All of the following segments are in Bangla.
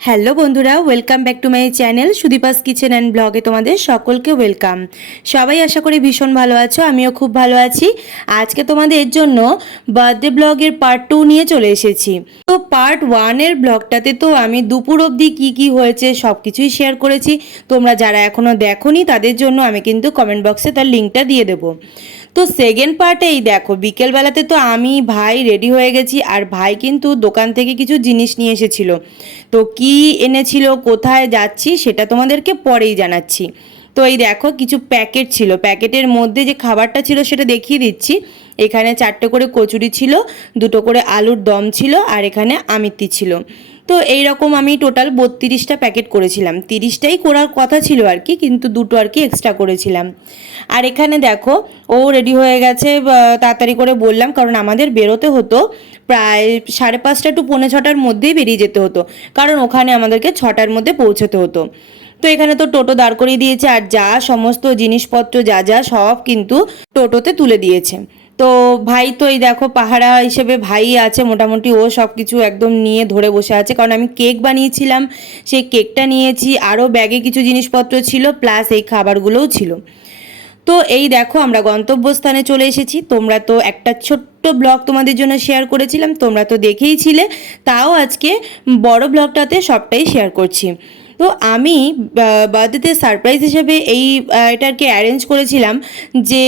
হ্যালো বন্ধুরা welcome back to my channel Sudipa's kitchen and ব্লগে তোমাদের সকলকে ওয়েলকাম সবাই আশা করি ভীষণ ভালো আছো, আমিও খুব ভালো আছি। আজকে তোমাদের জন্য বার্থডে ব্লগের পার্ট টু নিয়ে চলে এসেছি। তো পার্ট ওয়ানের ব্লগটাতে তো আমি দুপুর অবধি কী কী হয়েছে সব কিছুই শেয়ার করেছি। তোমরা যারা এখনও দেখোনি, তাদের জন্য আমি কিন্তু কমেন্ট বক্সে তার লিঙ্কটা দিয়ে দেবো। তো সেকেন্ড পার্টে এই দেখো, বিকেলবেলাতে তো আমি ভাই রেডি হয়ে গেছি আর ভাই কিন্তু দোকান থেকে কিছু জিনিস নিয়ে এসেছিল। তো কি এনেছিল, কোথায় যাচ্ছি সেটা তোমাদেরকে পরেই জানাচ্ছি। তো এই দেখো কিছু প্যাকেট ছিল প্যাকেটের মধ্যে যে খাবারটা ছিল সেটা দেখিয়ে দিচ্ছি। এখানে চারটে করে কচুরি ছিল, দুটো করে আলুর দম ছিল আর এখানে আমিত্তি ছিল। তো এই রকম আমি টোটাল বত্রিশটা প্যাকেট করেছিলাম। তিরিশটাই করার কথা ছিল আর কি, কিন্তু দুটো আর কি এক্সট্রা করেছিলাম। আর এখানে দেখো, ও রেডি হয়ে গেছে তাড়াতাড়ি করে বললাম, কারণ আমাদের বেরোতে হতো প্রায় সাড়ে পাঁচটা টু পৌনে ছটার মধ্যেই বেরিয়ে যেতে হতো, কারণ ওখানে আমাদেরকে ছটার মধ্যে পৌঁছতে হতো। তো এখানে তো টোটো দাঁড় করিয়ে দিয়েছে, আর যা সমস্ত জিনিসপত্র, যা যা সব কিন্তু টোটোতে তুলে দিয়েছে। তো ভাই তো এই দেখো পাহারা হিসেবে ভাই আছে, মোটামুটি ও সব কিছু একদম নিয়ে ধরে বসে আছে। কারণ আমি কেক বানিয়েছিলাম, সেই কেকটা নিয়েছি, আরও ব্যাগে কিছু জিনিসপত্র ছিল, প্লাস এই খাবারগুলোও ছিল। তো এই দেখো আমরা গন্তব্যস্থানে চলে এসেছি। তোমরা তো একটা ছোট্ট ব্লগ তোমাদের জন্য শেয়ার করেছিলাম, তোমরা তো দেখেইছিলে তাও আজকে বড় ব্লগটাতে সবটাই শেয়ার করছি। তো আমি বার্থডেতে সারপ্রাইজ হিসেবে এই আহ, এটাকে অ্যারেঞ্জ করেছিলাম যে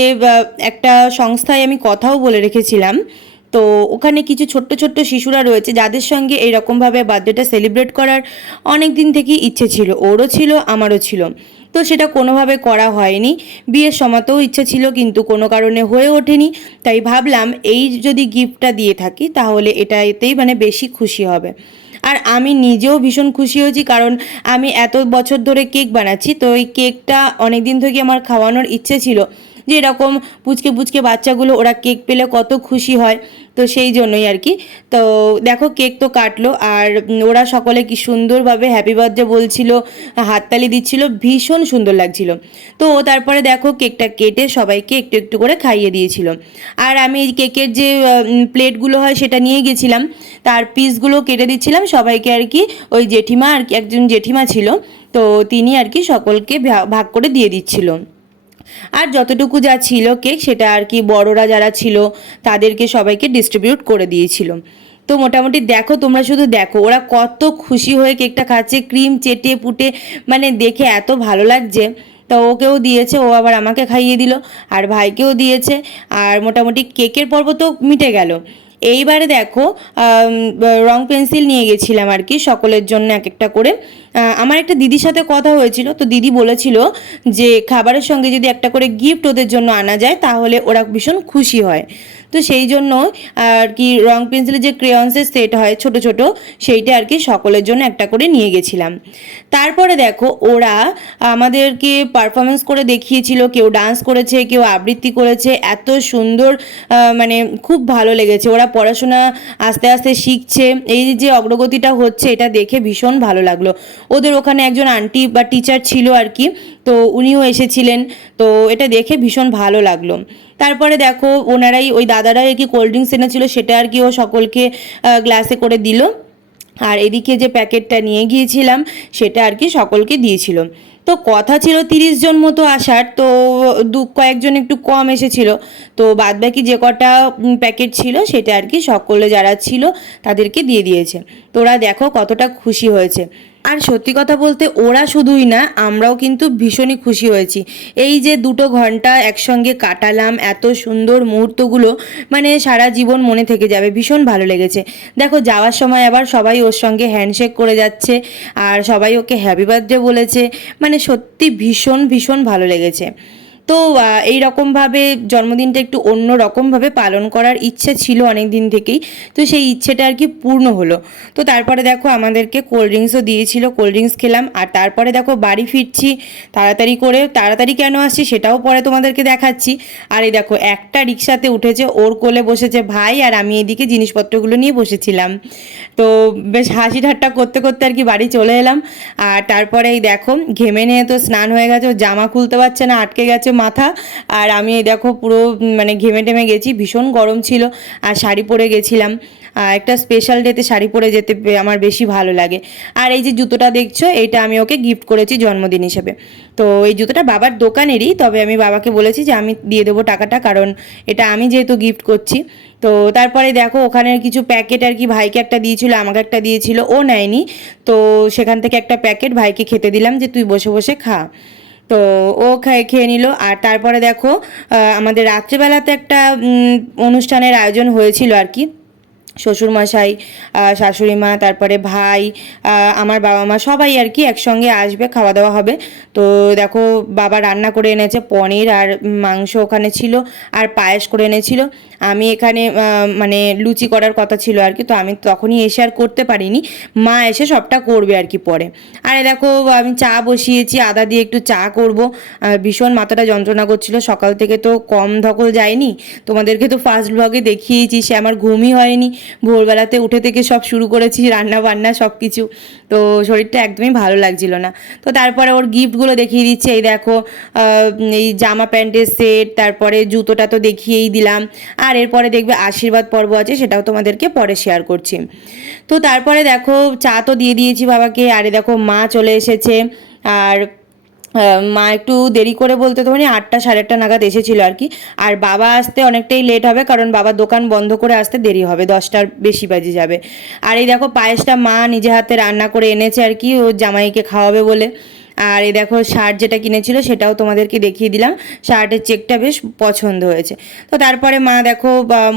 একটা সংস্থায় আমি কথাও বলে রেখেছিলাম। তো ওখানে কিছু ছোট্ট ছোট্ট শিশুরা রয়েছে যাদের সঙ্গে এইরকমভাবে বার্থডেটা সেলিব্রেট করার অনেক দিন থেকেই ইচ্ছে ছিল। ওরও ছিল আমারও ছিল। তো সেটা কোনোভাবে করা হয়নি। বিয়ের সময়তেও ইচ্ছে ছিল কিন্তু কোনো কারণে হয়ে ওঠেনি। তাই ভাবলাম এই যদি গিফটটা দিয়ে থাকি তাহলে এটা এতেই মানে বেশি খুশি হবে। আর আমি নিজেও ভীষণ খুশি হয়েছি কারণ আমি এত বছর ধরে কেক বানাচ্ছি। তো ওই কেকটা অনেক দিন থেকে আমার খাওয়ানোর ইচ্ছে ছিল। যে এরকম পুচকে পুচকে বাচ্চাগুলো ওরা কেক পেলে কত খুশি হয়, তো সেই জন্যই আর কি। তো দেখো কেক তো কাটলো আর ওরা সকলে কি সুন্দরভাবে হ্যাপি বার্থডে বলছিল, হাততালি দিচ্ছিল, ভীষণ সুন্দর লাগছিল। তো তারপরে দেখো কেকটা কেটে সবাইকে একটু একটু করে খাইয়ে দিয়েছিল। আর আমি এই কেকের যে প্লেটগুলো হয় সেটা নিয়ে গেছিলাম, তার পিসগুলো কেটে দিচ্ছিলাম, সবাইকে আর কি, ওই জেঠিমা আর কি, একজন জেঠিমা ছিল, তো তিনি আর কি সকলকে ভাগ করে দিয়ে দিচ্ছিল। আর যতটুকু যা ছিল কেক, সেটা আর কি বড়রা যারা ছিল, তাদেরকে সবাইকে ডিস্ট্রিবিউট করে দিয়েছিল। তো মোটামুটি দেখো, তোমরা শুধু দেখো, ওরা কত খুশি হয়ে কেকটা খাচ্ছে, ক্রিম চেটে পুটে মানে দেখে এত ভালো লাগছে। তো ওকেও দিয়েছে, ও আবার আমাকে খাইয়ে দিল, আর ভাইকেও দিয়েছে, আর মোটামুটি কেকের পর্ব তো মিটে গেল। এইবারে দেখো রং পেন্সিল নিয়ে গেছিলাম আর কি, সকলের জন্য এক একটা করে। আমার একটা দিদির সাথে কথা হয়েছিল, তো দিদি বলেছিল যে খাবারের সঙ্গে যদি একটা করে গিফট ওদের জন্য আনা যায়, তাহলে ওরা ভীষণ খুশি হয়। তো সেই জন্য আর কি রং পেন্সিলের যে ক্রেয়ন্সের সেট হয় ছোট ছোট, সেইটা আর কি সকলের জন্য একটা করে নিয়ে গেছিলাম। তারপরে দেখো, ওরা আমাদেরকে পারফরমেন্স করে দেখিয়েছিল, কেউ ডান্স করেছে, কেউ আবৃত্তি করেছে, এত সুন্দর মানে খুব ভালো লেগেছে। ওরা পড়াশোনা আস্তে আস্তে শিখছে, এই যে অগ্রগতিটা হচ্ছে, এটা দেখে ভীষণ ভালো লাগল। ওদের ওখানে একজন আন্টি বা টিচার ছিল আর কি, তো উনিও এসেছিলেন, তো এটা দেখে ভীষণ ভালো লাগল। তারপরে দেখো ওনারাই, ওই দাদারাই আর কি কোল্ড ড্রিঙ্কস এনেছিল, সেটা আর কি ও সকলকে গ্লাসে করে দিল। আর এদিকে যে প্যাকেটটা নিয়ে গিয়েছিলাম, সেটা আর কি সকলকে দিয়েছিল। তো কথা ছিল তিরিশ জন মতো আসার, তো দু, কয়েকজন একটু কম এসেছিল। তো বাদবাকি যে কটা প্যাকেট ছিল, সেটা আর কি সকলে যারা ছিল, তাদেরকে দিয়ে দিয়েছে। তো ওরা দেখো কতটা খুশি হয়েছে। আর সত্যি কথা বলতে ওরা শুধুই না, আমরাও কিন্তু ভীষণই খুশি হয়েছি। এই যে দুটো ঘণ্টা একসঙ্গে কাটালাম, এত সুন্দর মুহূর্তগুলো মানে সারা জীবন মনে থেকে যাবে, ভীষণ ভালো লেগেছে। দেখো, যাওয়ার সময় আবার সবাই ওর সঙ্গে হ্যান্ডশেক করে যাচ্ছে, আর সবাই ওকে হ্যাপি বার্থডে বলেছে মানে সত্যি ভীষণ ভীষণ ভালো লেগেছে। তো আহ, এই রকমভাবে জন্মদিনটা একটু অন্য রকমভাবে পালন করার ইচ্ছে ছিল অনেক দিন থেকেই। তো সেই ইচ্ছেটা আর কি পূর্ণ হলো। তো তারপরে দেখো আমাদেরকে কোল্ড ড্রিঙ্কসও দিয়েছিল কোল্ড ড্রিঙ্কস খেলাম। আর তারপরে দেখো বাড়ি ফিরছি তাড়াতাড়ি করে তাড়াতাড়ি কেন আসছি সেটাও পরে তোমাদেরকে দেখাচ্ছি। আর এই দেখো একটা রিক্সাতে উঠেছে ওর কোলে বসেছে ভাই আর আমি এদিকে জিনিসপত্রগুলো নিয়ে বসেছিলাম। তো বেশ হাসি ঠাট্টা করতে করতে আর কি বাড়ি চলে এলাম। আর তারপরে এই দেখো ঘেমে নিয়ে তো স্নান হয়ে গেছে ও জামা খুলতে পারছে না আটকে গেছে মাথা। আর আমি দেখো পুরো মানে ঘেমে টেমে গেছি, ভীষণ গরম ছিল, আর শাড়ি পরে গেছিলাম। একটা স্পেশাল ডেতে শাড়ি পরে যেতে আমার বেশি ভালো লাগে। আর এই যে জুতোটা দেখছ, এটা আমি ওকে গিফট করেছি জন্মদিন হিসেবে। তো এই জুতোটা বাবার দোকানেরই, তবে আমি বাবাকে বলেছি যে আমি দিয়ে দেবো টাকাটা, কারণ এটা আমি যেহেতু গিফট করছি। তো তারপরে দেখো ওখানের কিছু প্যাকেট আর কি ভাইকে একটা দিয়েছিল, আমাকে একটা দিয়েছিল, ও নেয়নি। তো সেখান থেকে একটা প্যাকেট ভাইকে খেতে দিলাম যে, তুই বসে বসে খা। তো ও খায়, খেয়ে নিল। আর তারপরে দেখো আমাদের রাত্রেবেলাতে একটা অনুষ্ঠানের আয়োজন হয়েছিল আর কি। শ্বশুরমশাই শাশুড়ি মা তারপরে ভাই আমার বাবা মা সবাই আর কি একসঙ্গে আসবে খাওয়া দাওয়া হবে। তো দেখো, বাবা রান্না করে এনেছে, পনির আর মাংস ওখানে ছিল, আর পায়েস করে এনেছিল। আমি এখানে মানে লুচি করার কথা ছিল আর কি, তো আমি তখনই এসে আর করতে পারিনি। মা এসে সবটা করবে আর কি পরে। আরে দেখো, আমি চা বসিয়েছি, আদা দিয়ে একটু চা করব। ভীষণ মাথাটা যন্ত্রণা করছিল, সকাল থেকে তো কম ধকল যায়নি। তোমাদেরকে তো ফার্স্ট ব্লগে দেখিয়েছি, সে আমার ঘুমই হয়নি। ভোরবেলাতে উঠে থেকে সব শুরু করেছি রান্না বান্না সব কিছু তো শরীরটা একদমই ভালো লাগছিল না। তো তারপরে ওর গিফটগুলো দেখিয়ে দিচ্ছে, এই দেখো এই জামা প্যান্টের সেট, তারপরে জুতোটা তো দেখিয়েই দিলাম। আর এরপরে দেখবে আশীর্বাদ পর্ব আছে, সেটাও তোমাদেরকে পরে শেয়ার করছি। তো তারপরে দেখো, চা তো দিয়ে দিয়েছি বাবাকে, আরে দেখো, মা চলে এসেছে। আর মা একটু দেরি করে বলতে তো মানে আটটা সাড়ে আটটা নাগাদ এসেছিল আর কি। আর বাবা আসতে অনেকটাই লেট হবে, কারণ বাবা দোকান বন্ধ করে আসতে দেরি হবে, দশটার বেশি বাজে যাবে। আর এই দেখো পায়েসটা মা নিজে হাতে রান্না করে এনেছে আর কি, ও জামাইকে খাওয়াবে বলে। আর এই দেখো শার্ট যেটা কিনেছিল সেটাও তোমাদেরকে দেখিয়ে দিলাম। শার্টের চেকটা বেশ পছন্দ হয়েছে। তো তারপরে মা দেখো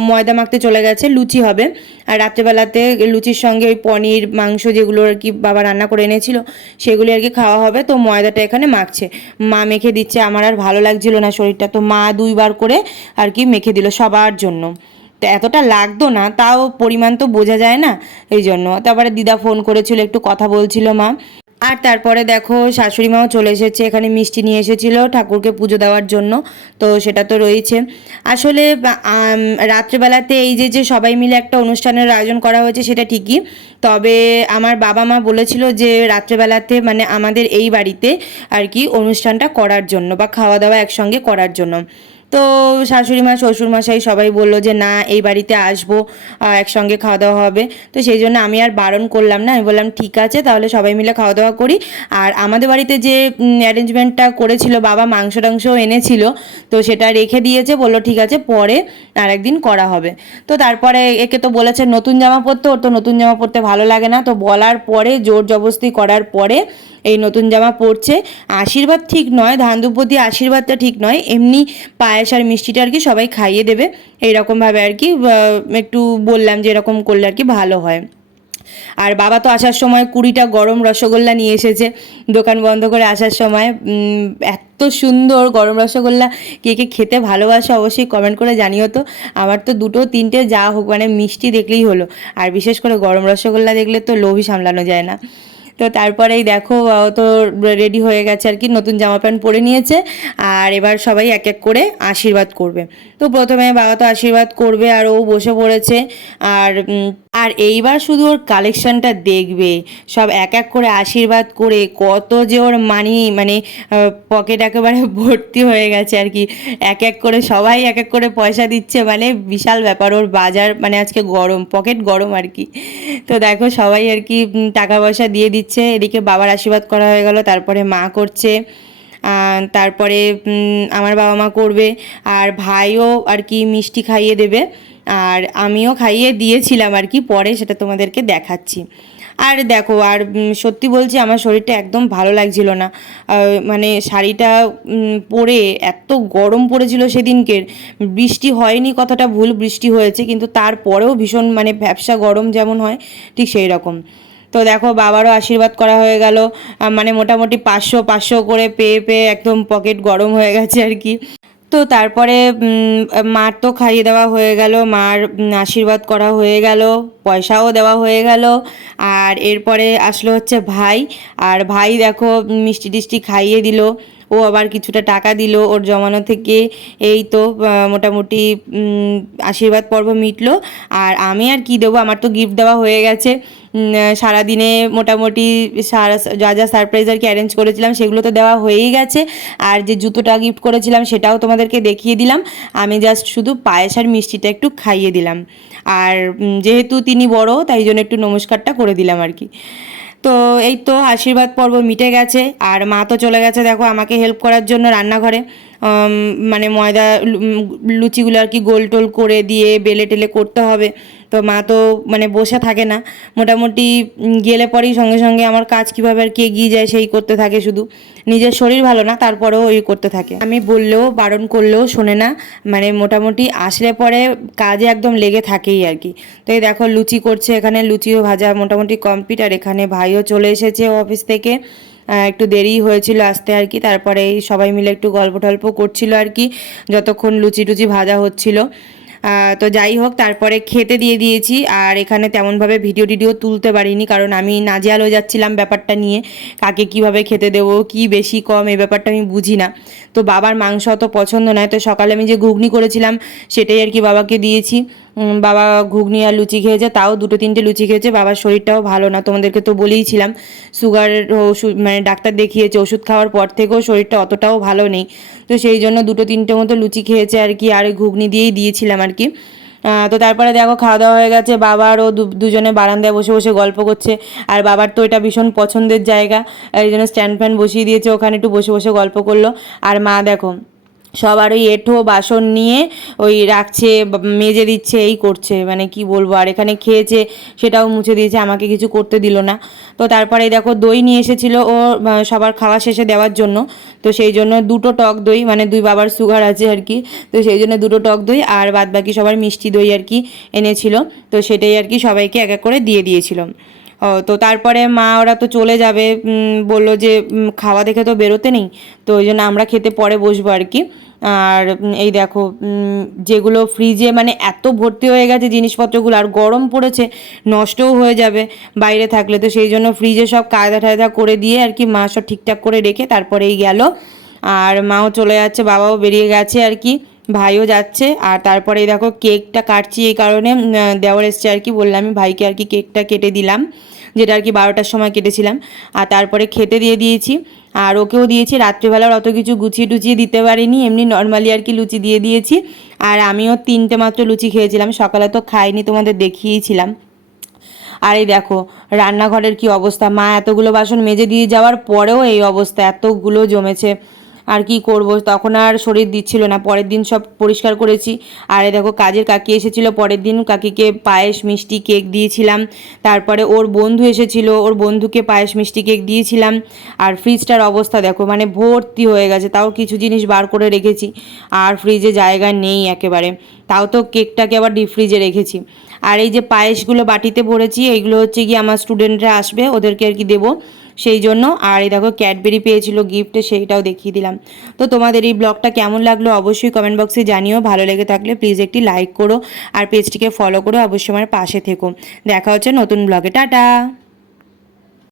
ময়দা মাখতে চলে গেছে, লুচি হবে। আর রাত্রেবেলাতে লুচির সঙ্গে ওই পনির, মাংস যেগুলো আর কি বাবা রান্না করে এনেছিল, সেগুলি আর কি খাওয়া হবে। তো ময়দাটা এখানে মাখছে। মা মেখে দিচ্ছে, আমার আর ভালো লাগছিল না শরীরটা। তো মা দুইবার করে আর কি মেখে দিল সবার জন্য। তো এতটা লাগতো না, তাও পরিমাণ তো বোঝা যায় না, এই জন্য। তারপরে দিদা ফোন করেছিল, একটু কথা বলছিল মা। আর তারপরে দেখো, শাশুড়ি মাও চলে এসেছে, এখানে মিষ্টি নিয়ে এসেছিল ঠাকুরকে পুজো দেওয়ার জন্য, তো সেটা তো রয়েছে। আসলে রাত্রেবেলাতে এই যে যে সবাই মিলে একটা অনুষ্ঠানের আয়োজন করা হয়েছে সেটা ঠিকই, তবে আমার বাবা মা বলেছিল যে রাত্রেবেলাতে মানে আমাদের এই বাড়িতে আর কি অনুষ্ঠানটা করার জন্য বা খাওয়া দাওয়া একসঙ্গে করার জন্য। তো শাশুড়ি মা, শ্বশুর মশাই সবাই বলল যে, না, এই বাড়িতে আসব একসঙ্গে খাওয়া দাওয়া হবে। তো সেই জন্য আমি আর বারণ করলাম না। আমি বললাম, ঠিক আছে, তাহলে সবাই মিলে খাওয়া দাওয়া করি। আর আমাদের বাড়িতে যে অ্যারেঞ্জমেন্টটা করেছিল, বাবা মাংস টাংসও এনেছিল, তো সেটা রেখে দিয়েছে, বলল, ঠিক আছে, পরে আর একদিন করা হবে। তো তারপরে একে তো বলেছে, নতুন জামা পরতে, ওর তো নতুন জামা পরতে ভালো লাগে না। তো বলার পরে জোর জবস্তি করার পরে এই নতুন জামা পরছে। আশীর্বাদ ঠিক নয়, ধান দুপতি আশীর্বাদটা ঠিক নয়, এমনি পায়েস আর মিষ্টিটা আর কি সবাই খাইয়ে দেবে। এইরকমভাবে আর কি একটু বললাম যে এরকম করলে আর কি ভালো হয়। আর বাবা তো আসার সময় কুড়িটা গরম রসগোল্লা নিয়ে এসেছে। দোকান বন্ধ করে আসার সময় এত সুন্দর গরম রসগোল্লা, কে কে খেতে ভালোবাসে অবশ্যই কমেন্ট করে জানিও তো। আমার তো দুটো তিনটে যা হোক মানে মিষ্টি দেখলেই হলো। আর বিশেষ করে গরম রসগোল্লা দেখলে তো লোভই সামলানো যায় না। তো তারপরেই দেখো তো রেডি হয়ে গেছে আর কি, নতুন জামা প্যান্ট পরে নিয়েছে। আর এবার সবাই এক এক করে আশীর্বাদ করবে। তো প্রথমে বাবা তো আশীর্বাদ করবে আর ও বসে পড়েছে। আর আর এইবার শুধু ওর কালেকশনটা দেখবে। সব এক এক করে আশীর্বাদ করে কত যে ওর মানি মানে পকেট একেবারে ভর্তি হয়ে গেছে আর কি। এক এক করে সবাই এক এক করে পয়সা দিচ্ছে মানে বিশাল ব্যাপার ওর বাজার মানে আজকে গরম পকেট গরম আর কি। তো দেখো সবাই আর কি টাকা পয়সা দিয়ে দিচ্ছে। এদিকে বাবার আশীর্বাদ করা হয়ে গেল, তারপরে মা করছে। তারপরে আমার বাবা মা করবে। আর ভাইও আর কি মিষ্টি খাইয়ে দেবে। আর আমিও খাইয়ে দিয়েছিলাম আর কি, পরে সেটা তোমাদেরকে দেখাচ্ছি। আর দেখো, আর সত্যি বলছি আমার শরীরটা একদম ভালো লাগছিল না। মানে শাড়িটা পরে এত গরম পড়েছিল সেদিনকের। বৃষ্টি হয়নি কথাটা, ভুল বৃষ্টি হয়েছে, কিন্তু তারপরেও ভীষণ মানে ব্যবসা গরম যেমন হয়, ঠিক সেই রকম। তো দেখো, বাবারও আশীর্বাদ করা হয়ে গেল। মানে মোটামুটি পাঁচশো পাঁচশো করে পেয়ে পেয়ে একদম পকেট গরম হয়ে গেছে আর কি। তো তারপরে মার তো খাইয়ে দেওয়া হয়ে গেল, মার আশীর্বাদ করা হয়ে গেল, পয়সাও দেওয়া হয়ে গেল। আর এরপরে আসলো হচ্ছে ভাই, আর ভাই দেখো মিষ্টি টিষ্টি খাইয়ে দিল। ও আবার কিছুটা টাকা দিল, ওর জমানো থেকে এই তো মোটামুটি আশীর্বাদ পর্ব মিটলো। আর আমি আর কি দেবো, আমার তো গিফট দেওয়া হয়ে গেছে। সারাদিনে মোটামুটি সারা, যা যা সারপ্রাইজ আর কি অ্যারেঞ্জ করেছিলাম, সেগুলো তো দেওয়া হয়েই গেছে। আর যে জুতোটা গিফট করেছিলাম, সেটাও তোমাদেরকে দেখিয়ে দিলাম। আমি জাস্ট শুধু পায়েস আর মিষ্টিটা একটু খাইয়ে দিলাম। আর যেহেতু তিনি বড়, তাই জন্য একটু নমস্কারটা করে দিলাম আর কি। তো এই তো আশীর্বাদ পর্ব মিটে গেছে। আর মা তো চলে গেছে, দেখো আমাকে হেল্প করার জন্য রান্নাঘরে। মানে ময়দা লুচিগুলো আর কি গোল টোল করে দিয়ে বেলে টেলে করতে হবে। তো মা তো মানে বসে থাকে না। মোটামুটি গেলে পরেই সঙ্গে সঙ্গে আমার কাজ কীভাবে আর কি এগিয়ে যায় সেই করতে থাকে শুধু। নিজের শরীর ভালো না, তারপরেও ওই করতে থাকে। আমি বললেও, বারণ করলেও শোনে না। মানে মোটামুটি আসলে পরে কাজে একদম লেগে থাকেই আর কি। তো এই দেখো, লুচি করছে এখানে, লুচিও ভাজা মোটামুটি কমপ্লিট আর এখানে ভাইও চলে এসেছে অফিস থেকে। একটু দেরি হয়েছিল আসতে আর কি তারপরে সবাই মিলে একটু গল্প টল্প করছিল আর কি, যতক্ষণ লুচি টুচি ভাজা হচ্ছিল। তো যাই হোক, তারপরে খেতে দিয়ে দিয়েছি, আর এখানে তেমনভাবে ভিডিও টিডিও তুলতে পারিনি, কারণ আমি নাজেহাল হয়ে যাচ্ছিলাম ব্যাপারটা নিয়ে, কাকে কীভাবে খেতে দেবো, কি বেশি কম, এই ব্যাপারটা আমি বুঝি না। তো বাবার মাংস অত পছন্দ নয়, তো সকালে আমি যে ঘুগনি করেছিলাম, সেটাই আর কি বাবাকে দিয়েছি। বাবা ঘুগনি আর লুচি খেয়েছে, তাও দুটো তিনটে লুচি খেয়েছে, বাবার শরীরটাও ভালো না, তোমাদেরকে তো বলেইছিলাম সুগার ওষুধ মানে ডাক্তার দেখিয়েছে, ওষুধ খাওয়ার পর থেকেও শরীরটা অতটাও ভালো নেই, তো সেই জন্য দুটো তিনটে মতো লুচি খেয়েছে আর কি, আর ঘুগনি দিয়েই দিয়েছিলাম আর কি। তো তারপরে দেখো খাওয়া দাওয়া হয়ে গেছে বাবার ও দু- দুজনে বারান্দায় বসে বসে গল্প করছে, আর বাবার তো এটা ভীষণ পছন্দের জায়গা এই জন্য স্ট্যান্ড ফ্যান বসিয়ে দিয়েছে, ওখানে একটু বসে বসে গল্প করল, আর মা দেখো সবার ওই এঁঠো বাসন নিয়ে ওই রাখছে, মেজে দিচ্ছে, এই করছে মানে কি বলব? আর এখানে খেয়েছে, সেটাও মুছে দিয়েছে, আমাকে কিছু করতে দিল না। তো তারপরে দেখো, দই নিয়ে এসেছিল ও সবার খাওয়া শেষে দেওয়ার জন্য। তো সেই জন্য দুটো টক দই মানে দুই বাবার সুগার আছে আর কি। তো সেই জন্য দুটো টক দই আর বাদ বাকি সবার মিষ্টি দই আর কি এনেছিল। তো সেটাই আর কি সবাইকে এক এক করে দিয়ে দিয়েছিল। ও, তো তারপরে মা, ওরা তো চলে যাবে বলল যে খাওয়া দেখে তো বেরোতে নেই। তো ওই জন্য আমরা খেতে পরে বসবো আর কি। আর এই দেখো যেগুলো ফ্রিজে মানে এত ভর্তি হয়ে গেছে জিনিসপত্রগুলো, আর গরম পড়েছে, নষ্টও হয়ে যাবে বাইরে থাকলে। তো সেই জন্য ফ্রিজে সব কায়দা টায়দা করে দিয়ে আর কি মা সব ঠিকঠাক করে রেখে তারপরেই গেল। আর মাও চলে যাচ্ছে, বাবাও বেরিয়ে গেছে আর কি, ভাইও যাচ্ছে। আর তারপরে দেখো কেকটা কাটছি এই কারণে দেওয়ার এসছে আর কি, বললাম আমি ভাইকে আর কি কেকটা কেটে দিলাম, যেটা আর কি বারোটার সময় কেটেছিলাম। আর তারপরে খেতে দিয়ে দিয়েছি। আর ওকেও দিয়েছি রাত্রিবেলার অত কিছু গুছিয়ে টুচিয়ে দিতে পারিনি, এমনি নর্মালি আর কি লুচি দিয়ে দিয়েছি। আর আমিও তিনটে মাত্র লুচি খেয়েছিলাম, সকালে তো খাইনি, তোমাদের দেখিয়েছিলাম। আর এই দেখো, রান্নাঘরের কি অবস্থা? মা এতগুলো বাসন মেজে দিয়ে যাওয়ার পরেও এই অবস্থা, এতগুলো জমেছে। আর কি করব? তখন আর শরীর দিচ্ছিল না। পরের দিন সব পরিষ্কার করেছি। আর দেখো, কাজের কাকি এসেছিল। পরের দিন কাকিকে পায়েস, মিষ্টি কেক দিয়েছিলাম। তারপরে ওর বন্ধু এসেছিল। ওর বন্ধুকে পায়েস, মিষ্টি কেক দিয়েছিলাম। আর ফ্রিজটার অবস্থা দেখো মানে ভর্তি হয়ে গেছে। তাও কিছু জিনিস বার করে রেখেছি। আর ফ্রিজে জায়গা নেই একেবারে। তাও তো কেকটাকে আবার ডিপ ফ্রিজে রেখেছি। আর এই যে পায়েসগুলো বাটিতে ভরেছি, এইগুলো হচ্ছে কি আমার স্টুডেন্টরা আসবে, ওদেরকে আর কি দেবো। সেই জন্য। আর এই দেখো ক্যাডবেরি পেয়েছিল গিফটে সেইটাও দেখিয়ে দিলাম। তো তোমাদের এই ব্লগটা কেমন লাগল অবশ্যই কমেন্ট বক্সে জানিও। ভালো লেগে থাকলে প্লিজ একটি লাইক করো। আর পেজটিকে ফলো করো, অবশ্যই আমার পাশে থেকো। দেখা হচ্ছে নতুন ব্লগে। টাটা!